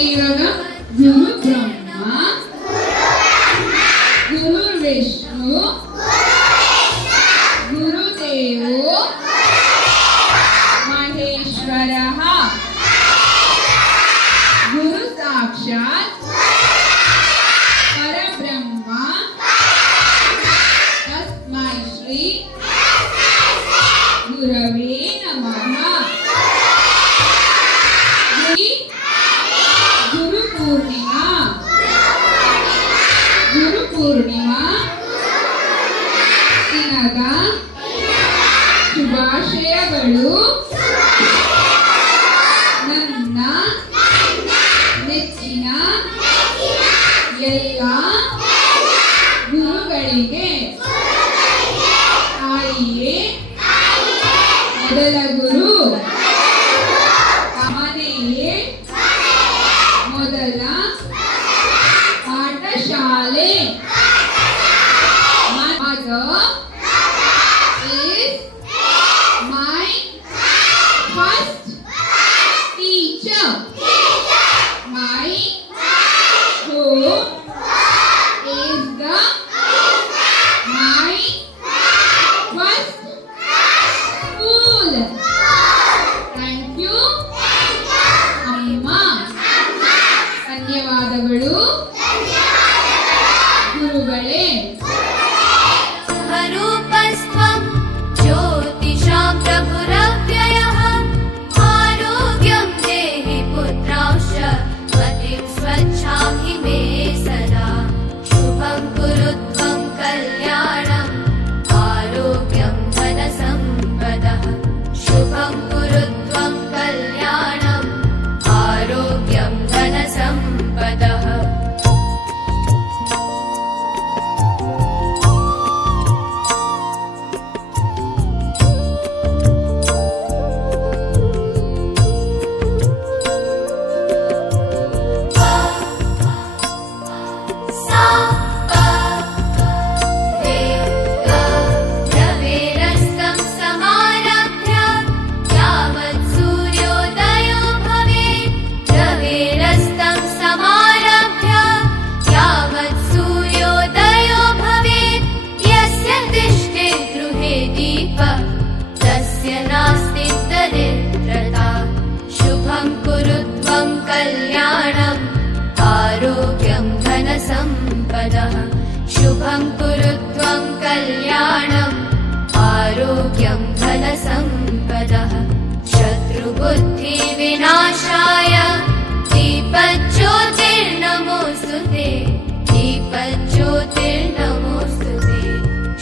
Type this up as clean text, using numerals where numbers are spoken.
ಇವಾಗ ಗುರು ಬ್ರಹ್ಮ ಗುರು ವಿಷ್ಣು ಗುರುದೇವೋ ಮಹೇಶ್ವರ ಗುರು ಸಾಕ್ಷಾತ್ ಪರಬ್ರಹ್ಮ ತಸ್ಮೈ ಶ್ರೀ ಗುರವೇ ನಮಃ. ಗುರು ಪೂರ್ಣಿಮಾ ದಿನದ ಶುಭಾಶಯಗಳು. ನನ್ನ ನೆಚ್ಚಿನ ಎಲ್ಲ ಗುರುಗಳಿಗೆ ತಾಯಿಯೇ ಮೊದಲ ಗುರು, ಮನೆಯೇ ಮೊದಲ ಪಾಠಶಾಲೆ. Mother is my first teacher. My home is my first school. Thank you, Amma. ಧನ್ಯವಾದಗಳು ಗುರುಗಳೇ. ರೂಪಸ್ತ್ವಂ ಜ್ಯೋತಿಷಾಂ ಪ್ರಭುರವ್ಯಯಃ ಆರೋಗ್ಯಂ ದೇಹಿ ಪುತ್ರಾಂಶ ಮತಿಂ ಸ್ವಚ್ಛಾಂ ಹಿ ಮೇ ಸದಾ ಶುಭಂ ಕುರು ತ್ವಂ ಕಲ್ಯಾಣಂ ಆರೋಗ್ಯಂ ಧನ ಸಂಪದಃ ಶುಭಂ ಕುರು ತ್ವಂ ಕಲ್ಯಾಣಂ ಆರೋಗ್ಯಂ ಧನ ಸಂಪದಃ. शुभं कुरु त्वं कल्याणम् आरोग्यं धनसम्पदः शत्रुबुद्धि